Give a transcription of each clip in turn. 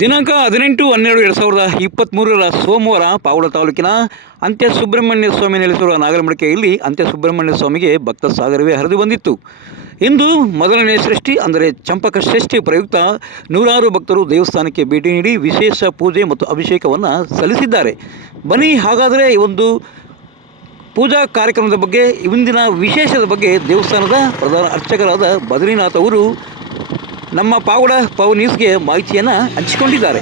ದಿನಾಂಕ ಹದಿನೆಂಟು, ಹನ್ನೆರಡು, ಎರಡು ಸಾವಿರದ ಇಪ್ಪತ್ತ್ಮೂರರ ಸೋಮವಾರ ಪಾವಡ ತಾಲೂಕಿನ ಅಂತ್ಯ ಸುಬ್ರಹ್ಮಣ್ಯ ಸ್ವಾಮಿ ನೆಲೆಸಿರುವ ನಾಗರಮಡಿಕೆಯಲ್ಲಿ ಅಂತ್ಯ ಸುಬ್ರಹ್ಮಣ್ಯ ಸ್ವಾಮಿಗೆ ಭಕ್ತ ಸಾಗರವೇ ಹರಿದು ಬಂದಿತ್ತು. ಇಂದು ಮೊದಲನೇ ಷಷ್ಠಿ ಅಂದರೆ ಚಂಪಕ ಷಷ್ಠಿ ಪ್ರಯುಕ್ತ ನೂರಾರು ಭಕ್ತರು ದೇವಸ್ಥಾನಕ್ಕೆ ಭೇಟಿ ನೀಡಿ ವಿಶೇಷ ಪೂಜೆ ಮತ್ತು ಅಭಿಷೇಕವನ್ನು ಸಲ್ಲಿಸಿದ್ದಾರೆ. ಬನ್ನಿ, ಹಾಗಾದರೆ ಈ ಒಂದು ಪೂಜಾ ಕಾರ್ಯಕ್ರಮದ ಬಗ್ಗೆ ಇಂದಿನ ವಿಶೇಷದ ಬಗ್ಗೆ ದೇವಸ್ಥಾನದ ಪ್ರಧಾನ ಅರ್ಚಕರಾದ ಬದ್ರಿನಾಥ್ ಅವರು ನಮ್ಮ ಪಾವಡ ಪವ ನ್ಯೂಸ್ಗೆ ಮಾಹಿತಿಯನ್ನು ಹಂಚಿಕೊಂಡಿದ್ದಾರೆ.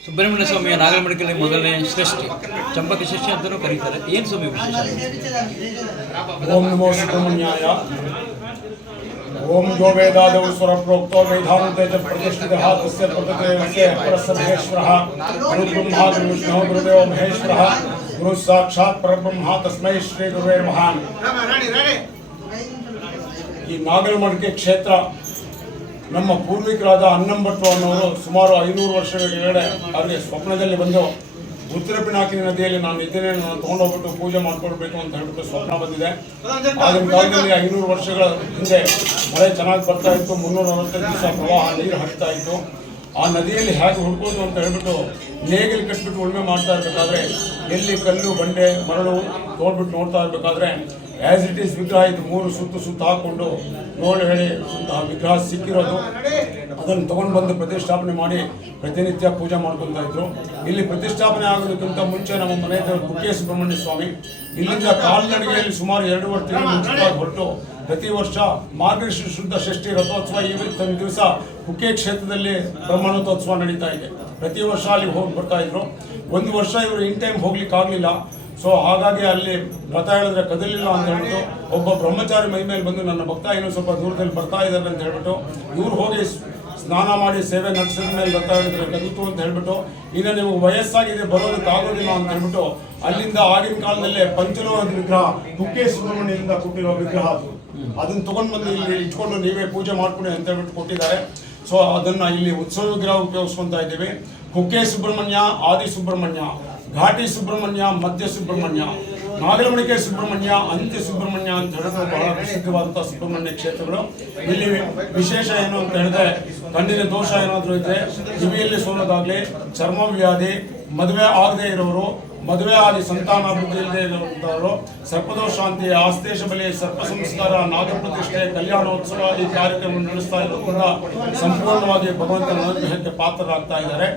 ಸುಬ್ರಹ್ಮಣ್ಯ ಸ್ವಾಮಿಯ ನಾಗರಮಡಿಕಲ್ಲಿ ಮೊದಲನೇ ಷಷ್ಠಿ ಚಂಪಕ ಷಷ್ಠಿ ಅಂತಲೂ ಕರೀತಾರೆ ಏನು ಸ್ವಾಮಿ ವಿಶೇಷ ಓಂ ನಮೋ ಸುಬ್ರಹ್ಮಣ್ಯಾಯ ಓಂ ಯೋ ವೇದಾದೌ ಸ್ವರಪ್ರೋಕ್ತೋ ವೇದಾಂತೆ ಚ ಪ್ರತಿಷ್ಠಿತಃ ತಸ್ಯ ಪ್ರಕೃತೇವಸ್ಯ ಪರಸ್ಯ ಮಹೇಶ್ವರಃ ಗುರುಬ್ರಹ್ಮ ಗುರುವಿಷ್ಣು ಗುರುದೇವ ಮಹೇಶ್ವರಃ ಗುರು ಸಾಕ್ಷಾತ್ ಪರಬ್ರಹ್ಮ ತಸ್ಮೈ ಶ್ರೀ ಗುರುವೇ ನಮಃ ಈ ನಾಗರಮಡಿಕೆ ಕ್ಷೇತ್ರ ನಮ್ಮ ಪೂರ್ವಿಕರಾದ ಅನ್ನಂಬಟ್ಟು ಅನ್ನೋರು ಸುಮಾರು ಐನೂರು ವರ್ಷಗಳ ಕೆಳಗಡೆ ಅವರಿಗೆ ಸ್ವಪ್ನದಲ್ಲಿ ಬಂದು ಉತ್ತರ ನದಿಯಲ್ಲಿ ನಾನು ಇದ್ದೇನೆ ನಾನು ತಗೊಂಡೋಗ್ಬಿಟ್ಟು ಪೂಜೆ ಮಾಡ್ಕೊಳ್ಬೇಕು ಅಂತ ಹೇಳ್ಬಿಟ್ಟು ಸ್ವಪ್ನ ಬಂದಿದೆ. ಆಗಿನ ಕಾಲದಲ್ಲಿ ಐನೂರು ವರ್ಷಗಳ ಹಿಂದೆ ಮಳೆ ಚೆನ್ನಾಗಿ ಬರ್ತಾ ಇತ್ತು, ಮುನ್ನೂರ ಅರವತ್ತೈದು ದಿವಸ ಪ್ರವಾಹ ನೀರು ಹರಿತಾ ಇತ್ತು. ಆ ನದಿಯಲ್ಲಿ ಹೇಗೆ ಹುಡ್ಕೋದು ಅಂತ ಹೇಳ್ಬಿಟ್ಟು ನೇಗಿಲು ಕಟ್ಬಿಟ್ಟು ಉಳುಮೆ ಮಾಡ್ತಾ ಇರ್ಬೇಕಾದ್ರೆ, ಎಲ್ಲಿ ಕಲ್ಲು, ಬಂಡೆ, ಮರಳು ತೋಡ್ಬಿಟ್ಟು ನೋಡ್ತಾ ಇರ್ಬೇಕಾದ್ರೆ ಆಸ್ ಇಟ್ ಈಸ್ ವಿಗ್ರಹ ಇದು ಮೂರು ಸುತ್ತು ಸುತ್ತ ಹಾಕೊಂಡು ನೋಡಿ ಹೇಳಿ ಆ ವಿಗ್ರಹ ಸಿಕ್ಕಿರೋದು. ಅದನ್ನು ತೊಗೊಂಡು ಬಂದು ಪ್ರತಿಷ್ಠಾಪನೆ ಮಾಡಿ ಪ್ರತಿನಿತ್ಯ ಪೂಜೆ ಮಾಡ್ಕೊತಾ ಇದ್ರು. ಇಲ್ಲಿ ಪ್ರತಿಷ್ಠಾಪನೆ ಆಗೋದಕ್ಕಿಂತ ಮುಂಚೆ ನಮ್ಮ ಮನೆ ಕುಕ್ಕೆ ಸುಬ್ರಹ್ಮಣ್ಯ ಸ್ವಾಮಿ ಇಲ್ಲಿಂದ ಕಾಲ್ನಡಿಗೆಯಲ್ಲಿ ಸುಮಾರು ಎರಡೂವರೆ ತಿಂಗಳು ಮುಂಚಿತವಾಗಿ ಹೊರಟು. ಪ್ರತಿ ವರ್ಷ ಮಾರ್ಗಶಿ ಶುದ್ಧ ಷಷ್ಠಿ ರಥೋತ್ಸವ ಇವತ್ತಿನ ದಿವಸ ಕುಕ್ಕೆ ಕ್ಷೇತ್ರದಲ್ಲಿ ಬ್ರಹ್ಮಣೋತ್ಸವ ನಡೀತಾ ಇದೆ. ಪ್ರತಿ ವರ್ಷ ಅಲ್ಲಿ ಹೋಗಿ ಬರ್ತಾ ಇದ್ರು. ಒಂದು ವರ್ಷ ಇವರು ಇನ್ ಟೈಮ್ ಹೋಗ್ಲಿಕ್ಕೆ ಆಗಲಿಲ್ಲ ಸೊ ಹಾಗಾಗಿ ಅಲ್ಲಿ ವ್ರತ ಹೇಳಿದ್ರೆ ಕದಲಿಲ್ಲ ಅಂತ ಹೇಳ್ಬಿಟ್ಟು ಒಬ್ಬ ಬ್ರಹ್ಮಚಾರಿ ಮೈ ಮೇಲೆ ಬಂದು ನನ್ನ ಭಕ್ತ ಏನು ಸ್ವಲ್ಪ ದೂರದಲ್ಲಿ ಬರ್ತಾ ಇದ್ದಾರೆ ಅಂತ ಹೇಳ್ಬಿಟ್ಟು ಇವ್ರು ಹೋಗಿ ಸ್ನಾನ ಮಾಡಿ ಸೇವೆ ನಡೆಸಿದ ಮೇಲೆ ವ್ರತ ಹೇಳಿದ್ರೆ ಕದಿತು ಅಂತ ಹೇಳ್ಬಿಟ್ಟು, ಇನ್ನು ನೀವು ವಯಸ್ಸಾಗಿದೆ ಬರೋದಕ್ಕೆ ಆಗೋದಿಲ್ಲ ಅಂತ ಹೇಳ್ಬಿಟ್ಟು ಅಲ್ಲಿಂದ ಆಗಿನ ಕಾಲದಲ್ಲೇ ಪಂಚಲೋಹದ ವಿಗ್ರಹ ಕುಕ್ಕೆ ಸುಬ್ರಹ್ಮಣ್ಯದಿಂದ ಕೊಟ್ಟಿರೋ ವಿಗ್ರಹ ಅದು. ಅದನ್ನ ತಗೊಂಡು ಬಂದು ಇಲ್ಲಿ ಇಟ್ಕೊಂಡು ನೀವೇ ಪೂಜೆ ಮಾಡ್ಕೊಳ್ಳಿ ಅಂತ ಹೇಳ್ಬಿಟ್ಟು ಕೊಟ್ಟಿದ್ದಾರೆ. ಸೊ ಅದನ್ನ ಇಲ್ಲಿ ಉತ್ಸವ ವಿಗ್ರಹ ಉಪಯೋಗಿಸ್ಕೊಂತ ಇದ್ದೀವಿ. ಕುಕ್ಕೆ ಸುಬ್ರಹ್ಮಣ್ಯ ಆದಿ ಸುಬ್ರಹ್ಮಣ್ಯ ಘಾಟಿ ಸುಬ್ರಹ್ಮಣ್ಯ, ಮಧ್ಯ ಸುಬ್ರಹ್ಮಣ್ಯ, ನಾಗರಮಣಿಕೆ ಸುಬ್ರಹ್ಮಣ್ಯ, ಅಂತ್ಯ ಸುಬ್ರಹ್ಮಣ್ಯ ಅಂತ ಹೇಳಿದ್ರೆ ಬಹಳ ಪ್ರಸಿದ್ಧವಾದಂತಹ ಸುಬ್ರಹ್ಮಣ್ಯ ಕ್ಷೇತ್ರಗಳು. ಇಲ್ಲಿ ವಿಶೇಷ ಏನು ಅಂತ ಹೇಳಿದ್ರೆ ಕಣ್ಣಿನ ದೋಷ ಏನಾದರೂ ಇದ್ರೆ ಕಿವಿಯಲ್ಲಿ ಸೋಲೋದಾಗ್ಲಿ, ಚರ್ಮ ವ್ಯಾಧಿ, ಮದುವೆ ಆಗದೆ ಇರೋರು, ಮದುವೆ ಆಗಿ ಸಂತಾನ ಅಭಿವೃದ್ಧಿ ಇಲ್ಲದೆ ಸರ್ಪದೋಷ ಸರ್ಪದೋಷಾಂತಿ ಆಸ್ತೇಶ ಬಲಿ, ಸರ್ಪ ಸಂಸ್ಕಾರ, ನಾಗಪ್ರತಿಷ್ಠೆ, ಕಲ್ಯಾಣೋತ್ಸವ ಈ ಕಾರ್ಯಕ್ರಮ ನಡೆಸ್ತಾ ಇರೋದ್ರಿಂದ ಸಂಪೂರ್ಣವಾಗಿ ಭಗವಂತನ ಅನುಗ್ರಹಕ್ಕೆ ಪಾತ್ರರಾಗ್ತಾ ಇದ್ದಾರೆ.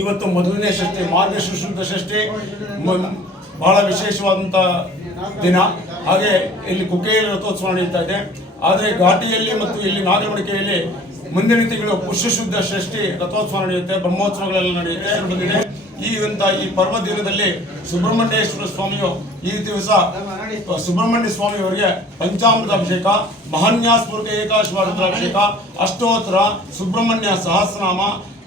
ಇವತ್ತು ಮೊದಲನೇ ಷಷ್ಠಿ ಮಾರ್ಗ ಶುದ್ಧ ಷಷ್ಠಿ ಬಹಳ ವಿಶೇಷವಾದಂಥ ದಿನ. ಹಾಗೆ ಇಲ್ಲಿ ಕುಕ್ಕೆಯಲ್ಲಿ ರಥೋತ್ಸವ ನಡೀತಾ ಇದೆ. ಆದರೆ ಘಾಟಿಯಲ್ಲಿ ಮತ್ತು ಇಲ್ಲಿ ನಾಗರಮಡಿಕೆಯಲ್ಲಿ ಮುಂದಿನ ತಿಂಗಳು ಪುಷ್ಯ ಶುದ್ಧ ಷಷ್ಠಿ ರಥೋತ್ಸವ ನಡೆಯುತ್ತೆ, ಬ್ರಹ್ಮೋತ್ಸವಗಳೆಲ್ಲ ನಡೆಯುತ್ತೆ ಬಂದಿದೆ. ಈ ಈ ಪರ್ವ ದಿನದಲ್ಲಿ ಸುಬ್ರಹ್ಮಣ್ಯೇಶ್ವರ ಸ್ವಾಮಿಯು ಈ ದಿವಸ ಸುಬ್ರಹ್ಮಣ್ಯ ಸ್ವಾಮಿಯವರಿಗೆ ಪಂಚಾಮೃತ ಅಭಿಷೇಕ ಮಹಾನ್ಯಾಸ್ಪೂರ್ಕ ಏಕಾಶ್ವ ಅಭಿಷೇಕ ಅಷ್ಟೋತ್ತರ ಸುಬ್ರಹ್ಮಣ್ಯ ಸಹಸ್ರನಾಮ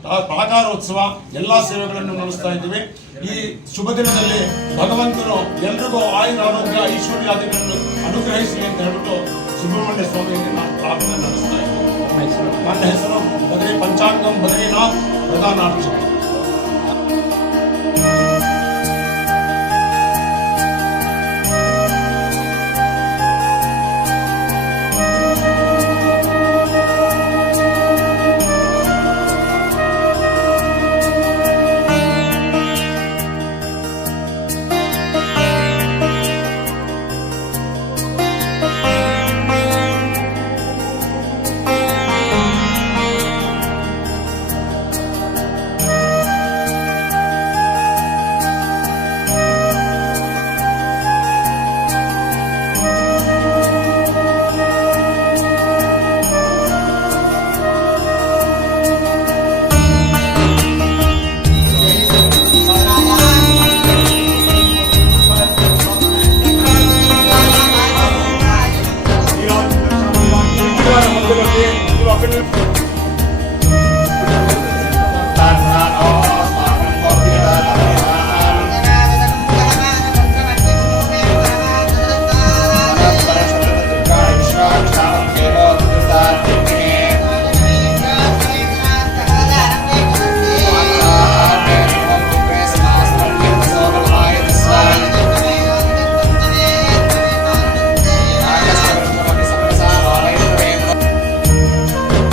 ಆ ಪ್ರಾಕಾರೋತ್ಸವ ಎಲ್ಲ ಸೇವೆಗಳನ್ನು ನಡೆಸ್ತಾ ಇದ್ದೀವಿ. ಈ ಶುಭ ದಿನದಲ್ಲಿ ಭಗವಂತನು ಎಲ್ರಿಗೂ ಆಯುರ ಆರೋಗ್ಯ, ಐಶ್ವರ್ಯಾದಿಗಳನ್ನು ಅನುಗ್ರಹಿಸಲಿ ಅಂತ ಹೇಳ್ಬಿಟ್ಟು ಸುಬ್ರಹ್ಮಣ್ಯ ಸ್ವಾಮಿಯಲ್ಲಿ ನಾನು ಪ್ರಾರ್ಥನೆ ನಡೆಸ್ತಾ ಇದ್ದೀನಿ ನನ್ನ ಹೆಸರು ಬದರಿ ಪಂಚಾಂಗಂ ಬದ್ರಿನಾಥ್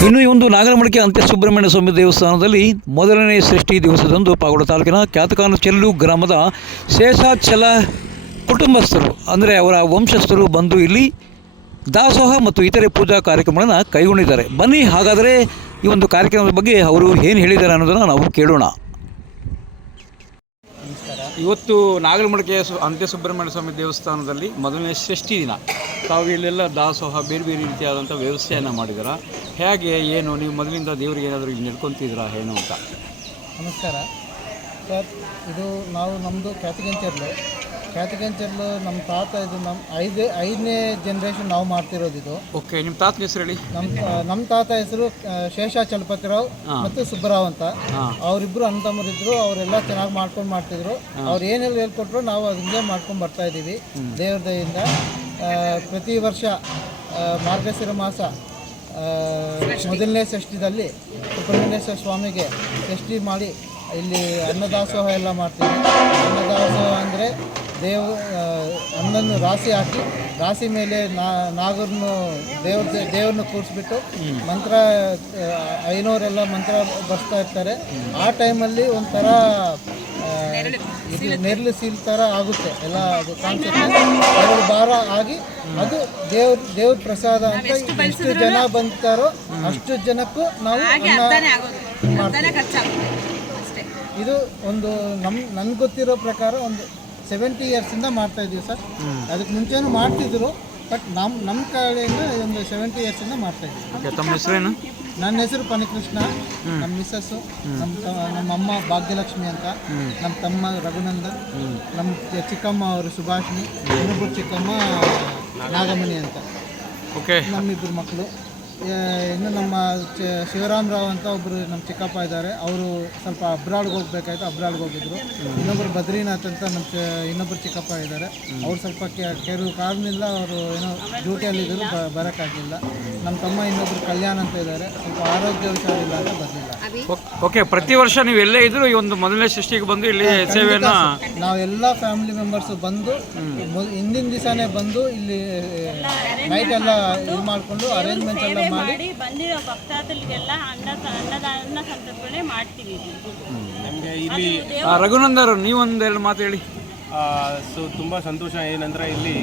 ಪ್ರಧಾನ ಒಂದು ನಾಗರಮಡಿಕೆ ಅಂತ್ಯ ಸುಬ್ರಹ್ಮಣ್ಯ ಸ್ವಾಮಿ ದೇವಸ್ಥಾನದಲ್ಲಿ ಮೊದಲನೇ ಸೃಷ್ಟಿ ದಿವಸದಂದು ಪಾಗೋಡ ತಾಲೂಕಿನ ಖ್ಯಾತಕಾನ ಚೆಲ್ಲು ಗ್ರಾಮದ ಶೇಷಾಚಲ ಕುಟುಂಬಸ್ಥರು, ಅಂದರೆ ಅವರ ವಂಶಸ್ಥರು ಬಂದು ಇಲ್ಲಿ ದಾಸೋಹ ಮತ್ತು ಇತರೆ ಪೂಜಾ ಕಾರ್ಯಕ್ರಮಗಳನ್ನು ಕೈಗೊಂಡಿದ್ದಾರೆ. ಬನ್ನಿ, ಹಾಗಾದರೆ ಈ ಒಂದು ಕಾರ್ಯಕ್ರಮದ ಬಗ್ಗೆ ಅವರು ಏನು ಹೇಳಿದ್ದಾರೆ ಅನ್ನೋದನ್ನು ನಾವು ಕೇಳೋಣ. ಇವತ್ತು ನಾಗರಮಡಿಕೆ ಸು- ಅಂತ್ಯ ಸುಬ್ರಹ್ಮಣ್ಯ ಸ್ವಾಮಿ ದೇವಸ್ಥಾನದಲ್ಲಿ ಮೊದಲನೇ ಷಷ್ಠಿ ದಿನ. ತಾವು ಇಲ್ಲೆಲ್ಲ ದಾಸೋಹ, ಬೇರೆ ಬೇರೆ ರೀತಿಯಾದಂಥ ವ್ಯವಸ್ಥೆಯನ್ನು ಮಾಡಿದಾರ. ಹೇಗೆ, ಏನು, ನೀವು ಮೊದಲಿಂದ ದೇವರಿಗೆ ಏನಾದರೂ ಇಲ್ಲಿ ನಡ್ಕೊತಿದ್ದೀರಾ, ಏನು ಅಂತ? ನಮಸ್ಕಾರ. ಸರ್, ಇದು ನಾವು ನಮ್ಮದು ಕ್ಯಾತಿಗಂಚರ್ಲು ಕ್ಯಾತಿಗಂಚರ್ಲು ನಮ್ಮ ತಾತ ಇದು ನಮ್ಮ ಐದು ಐದನೇ ಜನ್ರೇಷನ್ ನಾವು ಮಾಡ್ತಿರೋದು ಇದು. ಓಕೆ ನಿಮ್ಮ ತಾತನ ಹೆಸರು ಹೇಳಿ? ನಮ್ಮ ನಮ್ಮ ತಾತ ಹೆಸರು ಶೇಷಾಚಲಪತಿರಾವ್ ಶೇಷ ಚಲಪತಿರಾವ್ ಮತ್ತು ಸುಬ್ಬರಾವ್ ಅಂತ. ಅವರಿಬ್ಬರು ಅಣ್ಣ ತಮ್ಮರಿದ್ರು ಅವರೆಲ್ಲ ಚೆನ್ನಾಗಿ ಮಾಡ್ಕೊಂಡು ಮಾಡ್ತಿದ್ರು. ಅವ್ರು ಏನೆಲ್ಲ ಹೇಳ್ಕೊಟ್ರು ನಾವು ಅದನ್ನೇ ಮಾಡ್ಕೊಂಡು ಬರ್ತಾ ಇದ್ದೀವಿ ದೇವ್ರ ದಯಿಂದ ಪ್ರತಿ ವರ್ಷ ಮಾರ್ಗಶಿರ ಮಾಸ ಮೊದಲನೇ ಷಷ್ಠಿದಲ್ಲಿ ಸುಬ್ರಹ್ಮಣ್ಯೇಶ್ವರ ಸ್ವಾಮಿಗೆ ಷಷ್ಠಿ ಮಾಡಿ ಇಲ್ಲಿ ಅನ್ನದಾಸೋಹ ಎಲ್ಲ ಮಾಡ್ತೀವಿ. ಅನ್ನದಾಸೋಹ ಅಂದರೆ ದೇವ ಅನ್ನನ್ನು ರಾಶಿ ಹಾಕಿ ರಾಶಿ ಮೇಲೆ ನಾ ನಾಗರನ್ನು ದೇವ್ರ ದೇವ್ರನ್ನ ಕೂರಿಸ್ಬಿಟ್ಟು ಮಂತ್ರ ಐನೂರೆಲ್ಲ ಮಂತ್ರ ಬರ್ತಾ ಇರ್ತಾರೆ. ಆ ಟೈಮಲ್ಲಿ ಒಂಥರ ಇದು ನೆರಳು ಸೀಲ್ ಥರ ಆಗುತ್ತೆ. ಎಲ್ಲ ಅದು ಕಾನ್ಸೆಪ್ಟ್ ಎರಡು ಭಾರ ಆಗಿ ಅದು ದೇವ್ರ ದೇವ್ರ ಪ್ರಸಾದ ಅಂತ ಎಷ್ಟು ಜನ ಬಂತಾರೋ ಅಷ್ಟು ಜನಕ್ಕೂ ನಾವು ಇದು ಒಂದು ನಮ್ ನನ್ಗೆ ಗೊತ್ತಿರೋ ಪ್ರಕಾರ ಒಂದು ಸೆವೆಂಟಿ ಇಯರ್ಸಿಂದ ಮಾಡ್ತಾ ಇದ್ದೀವಿ ಸರ್. ಅದಕ್ಕೆ ಮುಂಚೆನೂ ಮಾಡ್ತಿದ್ರು ಬಟ್ ನಮ್ಮ ನಮ್ಮ ಕಡೆಯಿಂದ ಒಂದು ಸೆವೆಂಟಿ ಇಯರ್ಸಿಂದ ಮಾಡ್ತಾ ಇದ್ದೀವಿ ತಮ್ಮ ಹೆಸರೇನು ನನ್ನ ಹೆಸರು ಪನಿಕೃಷ್ಣ ನಮ್ಮ ಮಿಸ್ಸಸ್ಸು ನಮ್ಮ ತ- ನಮ್ಮ ಅಮ್ಮ ಭಾಗ್ಯಲಕ್ಷ್ಮಿ ಅಂತ ನಮ್ಮ ತಮ್ಮ ರಘುನಂದನ್ ನಮ್ಮ ಚಿಕ್ಕಮ್ಮ ಅವರು ಸುಭಾಷಿಣಿ ಇನ್ನೊಬ್ಬರು ಚಿಕ್ಕಮ್ಮ ನಾಗಮಣಿ ಅಂತ. ಓಕೆ. ನಮ್ಮಿಬ್ಬರು ಮಕ್ಕಳು. ಇನ್ನು ನಮ್ಮ ಶಿವರಾಮ್ ಶಿವರಾಮರಾವ್ ಅಂತ ಒಬ್ಬರು ನಮ್ಮ ಚಿಕ್ಕಪ್ಪ ಇದ್ದಾರೆ. ಅವರು ಸ್ವಲ್ಪ ಅಬ್ರಾಡ್ಗೆ ಹೋಗ್ಬೇಕಾಯ್ತು ಅಬ್ರಾಡ್ಗೆ ಹೋಗಿದ್ರು. ಇನ್ನೊಬ್ಬರು ಬದ್ರಿನಾಥ್ ಅಂತ ನಮ್ಮ ಇನ್ನೊಬ್ಬರು ಚಿಕ್ಕಪ್ಪ ಇದ್ದಾರೆ. ಅವ್ರು ಸ್ವಲ್ಪ ಕೆಲವು ಕಾರಣದಿಂದ ಅವರು ಏನೋ ಡ್ಯೂಟಿಯಲ್ಲಿದ್ದರು ಬ ಬರೋಕ್ಕಾಗಿಲ್ಲ. ನಮ್ಮ ತಮ್ಮ ಇನ್ನೊಬ್ರು ಕಲ್ಯಾಣ್ ಅಂತ ಇದ್ದಾರೆ. ಸ್ವಲ್ಪ ಆರೋಗ್ಯ ಇಲ್ಲ ಅಂತ ಬರಲಿಲ್ಲ. ಓಕೆ ಪ್ರತಿ ವರ್ಷ ನೀವು ಎಲ್ಲೇ ಇದ್ದರೂ ಈ ಒಂದು ಮೊದಲನೇ ಸೃಷ್ಟಿಗೆ ಬಂದು ಇಲ್ಲಿ ಸೇವೆಯನ್ನು ನಾವೆಲ್ಲ ಫ್ಯಾಮಿಲಿ ಮೆಂಬರ್ಸು ಬಂದು ಹಿಂದಿನ ದಿವಸನೇ ಬಂದು ಇಲ್ಲಿ ನೈಟ್ ಎಲ್ಲ ಇದು ಮಾಡಿಕೊಂಡು ಅರೇಂಜ್ಮೆಂಟ್ ಎಲ್ಲ ಮಾಡಿ ಬಂದಿರೋ ಭಕ್ತಾದಿಗಳಿಗೆಲ್ಲ ಅನ್ನ ಅನ್ನದಾನ ಸಂತರ್ಪಣೆ ಮಾಡ್ತೀವಿ. ನಮಗೆ ಇಲ್ಲಿ ರಘುನಂದರ್ ನೀವೊಂದೆರಡು ಮಾತು ಹೇಳಿ. ಸೊ ತುಂಬ ಸಂತೋಷ ಏನಂದರೆ ಇಲ್ಲಿ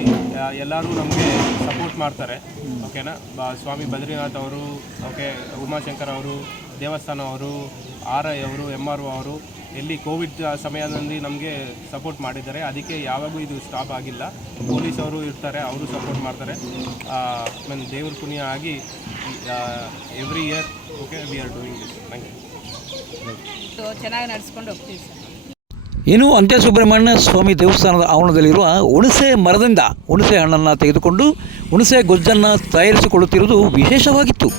ಎಲ್ಲರೂ ನಮಗೆ ಸಪೋರ್ಟ್ ಮಾಡ್ತಾರೆ. ಓಕೆನಾ ಬ ಸ್ವಾಮಿ ಬದ್ರಿನಾಥ್ ಅವರು ಓಕೆ ಉಮಾಶಂಕರ್ ಅವರು ದೇವಸ್ಥಾನ ಅವರು ಆರ್ ಐ ಅವರು ಎಂ ಆರ್ ಒ ಅವರು ಎಲ್ಲಿ ಕೋವಿಡ್ ಸಮಯದಲ್ಲಿ ನಮಗೆ ಸಪೋರ್ಟ್ ಮಾಡಿದ್ದಾರೆ. ಅದಕ್ಕೆ ಯಾವಾಗೂ ಇದು ಸ್ಟಾಪ್ ಆಗಿಲ್ಲ. ಪೊಲೀಸ್ ಅವರು ಇರ್ತಾರೆ ಅವರು ಸಪೋರ್ಟ್ ಮಾಡ್ತಾರೆ. ಆಮೇಲೆ ದೇವ್ರ ಪುಣ್ಯ ಆಗಿ every year okay we are doing this thank you ಚೆನ್ನಾಗಿ ನಡೆಸ್ಕೊಂಡು ಹೋಗ್ತೀವಿ ಸರ್. ಇನ್ನು ಅಂತ್ಯ ಸುಬ್ರಹ್ಮಣ್ಯ ಸ್ವಾಮಿ ದೇವಸ್ಥಾನದ ಆವರಣದಲ್ಲಿರುವ ಹುಣಸೆ ಮರದಿಂದ ಹುಣಸೆ ಹಣ್ಣನ್ನು ತೆಗೆದುಕೊಂಡು ಹುಣಸೆ ಗೊಜ್ಜನ್ನು ತಯಾರಿಸಿಕೊಳ್ಳುತ್ತಿರುವುದು ವಿಶೇಷವಾಗಿತ್ತು.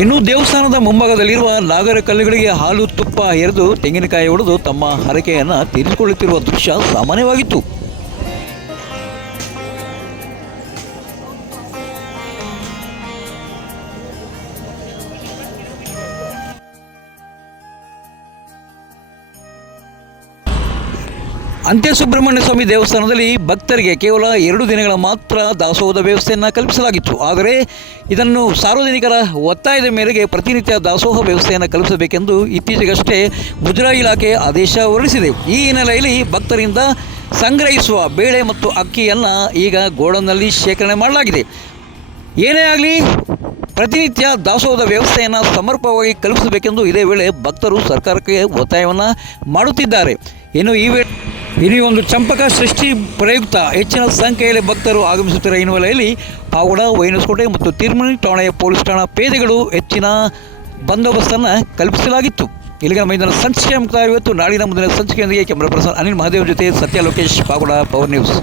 ಇನ್ನು ದೇವಸ್ಥಾನದ ಮುಂಭಾಗದಲ್ಲಿರುವ ನಾಗರ ಕಲ್ಲುಗಳಿಗೆ ಹಾಲು ತುಪ್ಪ ಎರೆದು ತೆಂಗಿನಕಾಯಿ ಹೊಡೆದು ತಮ್ಮ ಹರಕೆಯನ್ನು ತೀರಿಸಿಕೊಳ್ಳುತ್ತಿರುವ ದೃಶ್ಯ ಸಾಮಾನ್ಯವಾಗಿತ್ತು. ಅಂತ್ಯ ಸುಬ್ರಹ್ಮಣ್ಯ ಸ್ವಾಮಿ ದೇವಸ್ಥಾನದಲ್ಲಿ ಭಕ್ತರಿಗೆ ಕೇವಲ ಎರಡು ದಿನಗಳ ಮಾತ್ರ ದಾಸೋಹದ ವ್ಯವಸ್ಥೆಯನ್ನು ಕಲ್ಪಿಸಲಾಗಿತ್ತು. ಆದರೆ ಇದನ್ನು ಸಾರ್ವಜನಿಕರ ಒತ್ತಾಯದ ಮೇರೆಗೆ ಪ್ರತಿನಿತ್ಯ ದಾಸೋಹ ವ್ಯವಸ್ಥೆಯನ್ನು ಕಲ್ಪಿಸಬೇಕೆಂದು ಇತ್ತೀಚೆಗಷ್ಟೇ ಮುಜರಾಯಿ ಇಲಾಖೆ ಆದೇಶ ಹೊರಡಿಸಿದೆ. ಈ ಹಿನ್ನೆಲೆಯಲ್ಲಿ ಭಕ್ತರಿಂದ ಸಂಗ್ರಹಿಸುವ ಬೇಳೆ ಮತ್ತು ಅಕ್ಕಿಯನ್ನು ಈಗ ಗೋಡನ್ನಲ್ಲಿ ಶೇಖರಣೆ ಮಾಡಲಾಗಿದೆ. ಏನೇ ಆಗಲಿ, ಪ್ರತಿನಿತ್ಯ ದಾಸೋಹದ ವ್ಯವಸ್ಥೆಯನ್ನು ಸಮರ್ಪಕವಾಗಿ ಕಲ್ಪಿಸಬೇಕೆಂದು ಇದೇ ವೇಳೆ ಭಕ್ತರು ಸರ್ಕಾರಕ್ಕೆ ಒತ್ತಾಯವನ್ನು ಮಾಡುತ್ತಿದ್ದಾರೆ. ಇನ್ನು ಈ ವೇಳೆ ಇನ್ನು ಒಂದು ಚಂಪಕ ಸೃಷ್ಟಿ ಪ್ರಯುಕ್ತ ಹೆಚ್ಚಿನ ಸಂಖ್ಯೆಯಲ್ಲಿ ಭಕ್ತರು ಆಗಮಿಸುತ್ತಿರುವ ಹಿನ್ನೆಲೆಯಲ್ಲಿ ಪಾವಡ ವೈನಸ್ಕೋಟೆ ಮತ್ತು ತಿರುಮಣಿ ಠಾಣೆಯ ಪೊಲೀಸ್ ಠಾಣಾ ಪೇದೆಗಳು ಹೆಚ್ಚಿನ ಬಂದೋಬಸ್ತನ್ನು ಕಲ್ಪಿಸಲಾಗಿತ್ತು. ಇಲ್ಲಿಗೆ ಮೈದಾನ ಸಂಚಿಕೆ ಮುಕ್ತಾಯ ಇವತ್ತು ನಾಳಿನ ಮುಂದಿನ ಸಂಚಿಕೆಯೊಂದಿಗೆ ಕ್ಯಾಮ್ರಾ ಪರ್ಸನ್ ಅನಿಲ್ ಮಹಾದೇವ್ ಜೊತೆ ಸತ್ಯ ಲೋಕೇಶ್ ಪಾಗುಡ ಪವರ್ ನ್ಯೂಸ್.